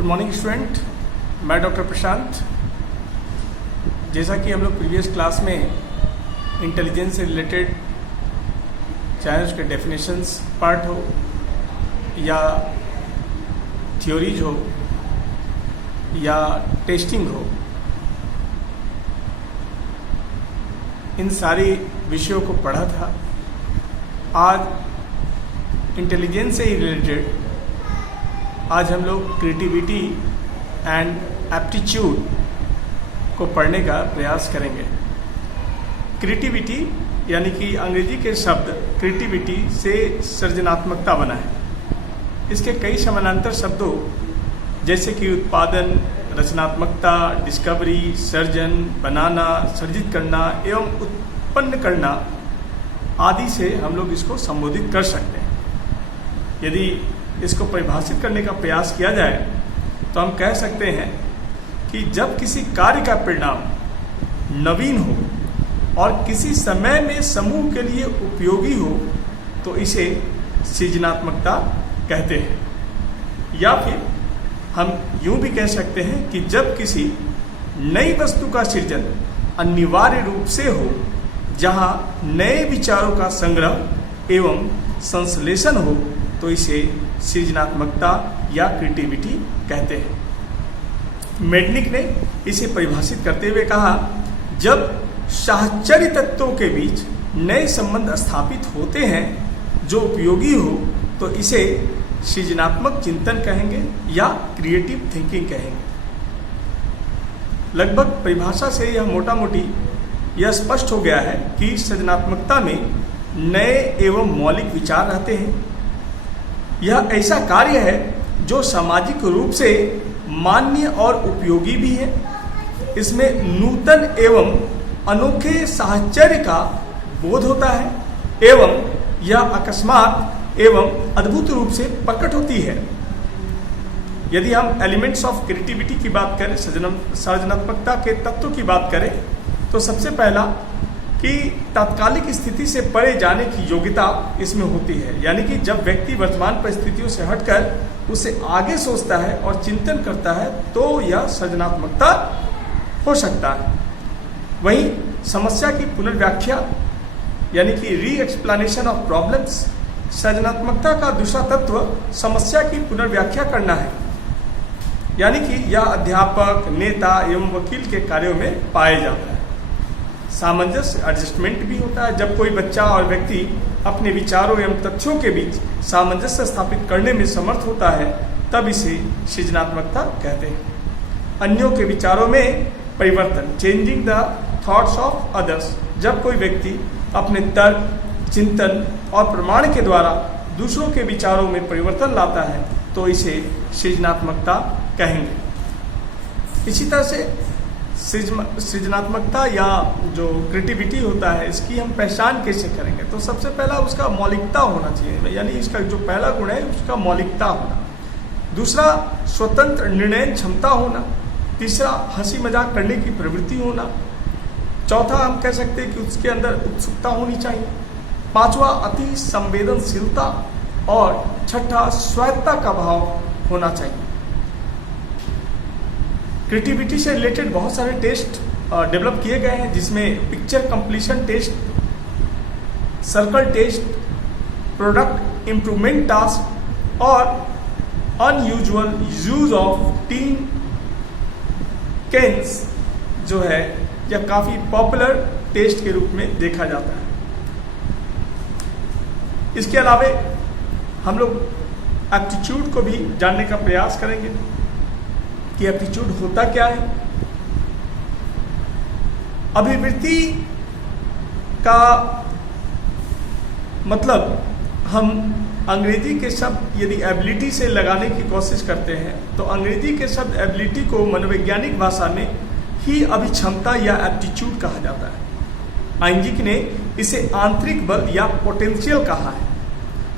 Good morning student, मैं doctor प्रशांत। जैसा कि हम लोग प्रीवियस क्लास में इंटेलिजेंस से रिलेटेड, चाहे उसके डेफिनेशंस पार्ट हो या थ्योरीज हो या टेस्टिंग हो, इन सारे विषयों को पढ़ा था। आज इंटेलिजेंस से ही रिलेटेड आज हम लोग क्रिएटिविटी एंड एप्टीट्यूड को पढ़ने का प्रयास करेंगे। क्रिएटिविटी यानी कि अंग्रेजी के शब्द क्रिएटिविटी से सृजनात्मकता बना है। इसके कई समानांतर शब्दों जैसे कि उत्पादन, रचनात्मकता, डिस्कवरी, सर्जन, बनाना, सर्जित करना एवं उत्पन्न करना आदि से हम लोग इसको संबोधित कर सकते हैं। यदि इसको परिभाषित करने का प्रयास किया जाए तो हम कह सकते हैं कि जब किसी कार्य का परिणाम नवीन हो और किसी समय में समूह के लिए उपयोगी हो तो इसे सृजनात्मकता कहते हैं। या फिर हम यूं भी कह सकते हैं कि जब किसी नई वस्तु का सृजन अनिवार्य रूप से हो, जहां नए विचारों का संग्रह एवं संश्लेषण हो, तो इसे सृजनात्मकता या क्रिएटिविटी कहते हैं। मेडनिक ने इसे परिभाषित करते हुए कहा, जब साहचर्य तत्वों के बीच नए संबंध स्थापित होते हैं जो उपयोगी हो तो इसे सृजनात्मक चिंतन कहेंगे या क्रिएटिव थिंकिंग कहेंगे। लगभग परिभाषा से यह मोटा मोटी यह स्पष्ट हो गया है कि सृजनात्मकता में नए एवं मौलिक विचार रहते हैं। यह ऐसा कार्य है जो सामाजिक रूप से मान्य और उपयोगी भी है। इसमें नूतन एवं अनोखे साहचर्य का बोध होता है एवं यह अकस्मात एवं अद्भुत रूप से प्रकट होती है। यदि हम एलिमेंट्स ऑफ क्रिएटिविटी की बात करें, सृजनात्मकता के तत्वों की बात करें, तो सबसे पहला कि तात्कालिक स्थिति से परे जाने की योग्यता इसमें होती है। यानी कि जब व्यक्ति वर्तमान परिस्थितियों से हटकर उसे आगे सोचता है और चिंतन करता है तो यह सृजनात्मकता हो सकता है। वहीं समस्या की पुनर्व्याख्या यानी कि री एक्सप्लेनेशन ऑफ प्रॉब्लम्स, सृजनात्मकता का दूसरा तत्व समस्या की पुनर्व्याख्या करना है। यानी कि यह अध्यापक, नेता एवं वकील के कार्यों में पाया जाता है। सामंजस्य एडजस्टमेंट भी होता है। जब कोई बच्चा और व्यक्ति अपने विचारों एवं तथ्यों के बीच सामंजस्य स्थापित करने में समर्थ होता है तब इसे सृजनात्मकता कहते हैं। अन्यों के विचारों में परिवर्तन, changing the thoughts of others, जब कोई व्यक्ति अपने तर्क, चिंतन और प्रमाण के द्वारा दूसरों के विचारों में परिवर्तन लाता है तो इसे सृजनात्मकता कहेंगे। इसी तरह से सृजनात्मकता या जो क्रिएटिविटी होता है इसकी हम पहचान कैसे करेंगे, तो सबसे पहला उसका मौलिकता होना चाहिए। यानी इसका जो पहला गुण है उसका मौलिकता होना। दूसरा स्वतंत्र निर्णय क्षमता होना। तीसरा हंसी मजाक करने की प्रवृत्ति होना। चौथा हम कह सकते हैं कि उसके अंदर उत्सुकता होनी चाहिए। पांचवा अति संवेदनशीलता और छठा स्वायत्तता का भाव होना चाहिए। क्रिएटिविटी से रिलेटेड बहुत सारे टेस्ट डेवलप किए गए हैं जिसमें picture completion test, circle test, product improvement task और unusual use of tin cans जो है यह काफी पॉपुलर टेस्ट के रूप में देखा जाता है। इसके अलावा हम लोग एप्टीट्यूड को भी जानने का प्रयास करेंगे कि एप्टीट्यूड होता क्या है। अभिवृत्ति का मतलब हम अंग्रेजी के शब्द यदि एबिलिटी से लगाने की कोशिश करते हैं तो अंग्रेजी के शब्द एबिलिटी को मनोवैज्ञानिक भाषा में ही अभिक्षमता या एप्टीट्यूड कहा जाता है। आइंजिक ने इसे आंतरिक बल या पोटेंशियल कहा है।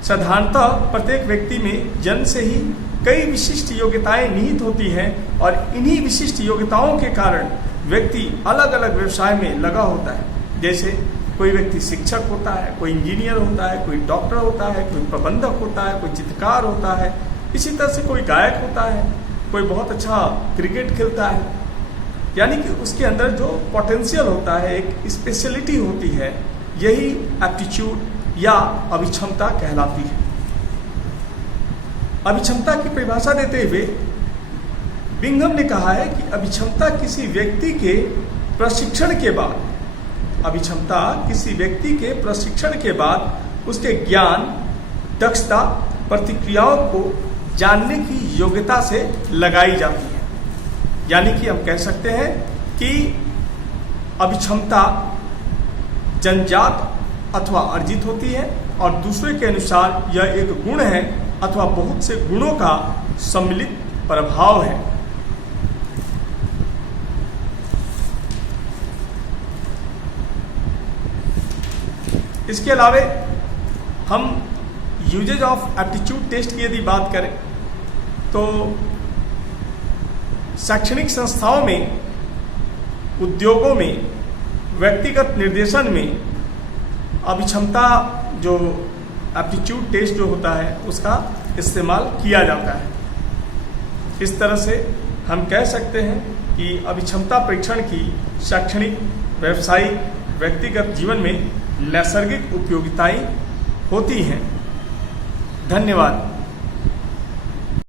साधारणतः प्रत्येक व्यक्ति में जन्म से ही कई विशिष्ट योग्यताएं निहित होती हैं और इन्हीं विशिष्ट योग्यताओं के कारण व्यक्ति अलग अलग व्यवसाय में लगा होता है। जैसे कोई व्यक्ति शिक्षक होता है, कोई इंजीनियर होता है, कोई डॉक्टर होता है, कोई प्रबंधक होता है, कोई चित्रकार होता है, इसी तरह से कोई गायक होता है, कोई बहुत अच्छा क्रिकेट खेलता है, यानी कि उसके अंदर जो पोटेंशियल होता है, एक स्पेशलिटी होती है, यही एप्टीट्यूड या अभिक्षमता कहलाती है। अभिक्षमता की परिभाषा देते हुए बिंघम ने कहा है कि अभिक्षमता किसी व्यक्ति के प्रशिक्षण के बाद, अभिक्षमता किसी व्यक्ति के प्रशिक्षण के बाद उसके ज्ञान, दक्षता, प्रतिक्रियाओं को जानने की योग्यता से लगाई जाती है। यानी कि हम कह सकते हैं कि अभिक्षमता जन्मजात अथवा अर्जित होती है और दूसरे के अनुसार यह एक गुण है अथवा बहुत से गुणों का सम्मिलित प्रभाव है। इसके अलावे हम यूजेज ऑफ एप्टीट्यूड टेस्ट की यदि बात करें तो शैक्षणिक संस्थाओं में, उद्योगों में, व्यक्तिगत निर्देशन में अभिक्षमता जो एप्टीट्यूड टेस्ट जो होता है उसका इस्तेमाल किया जाता है। इस तरह से हम कह सकते हैं कि अभिक्षमता परीक्षण की शैक्षणिक, व्यावसायिक, व्यक्तिगत जीवन में नैसर्गिक उपयोगिताएं होती हैं। धन्यवाद।